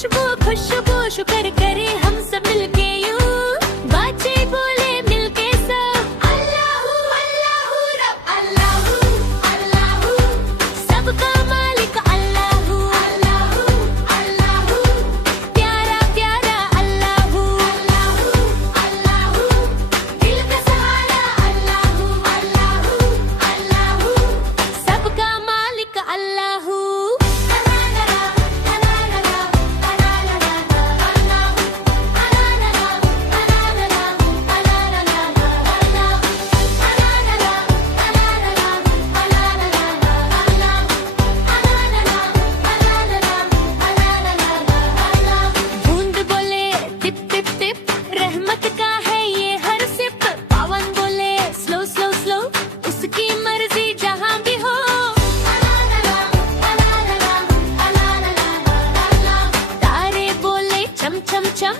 खुशबू खुशबू शुक्र करे हम सब मिलके यूं बाचे बोले मिलके सब अल्लाहू अल्लाहू रब अल्लाहू अल्लाहू सबका मालिक अल्लाहू अल्लाहू अल्लाहू प्यारा प्यारा अल्लाहू अल्लाहू अल्लाहू दिल का सहारा अल्लाहू अल्लाहू अल्लाहू सबका मालिक अल्लाहू रहमत का है ये हर सिप पवन बोले स्लो स्लो स्लो उसकी मर्जी जहां भी हो तारे बोले चम चम चम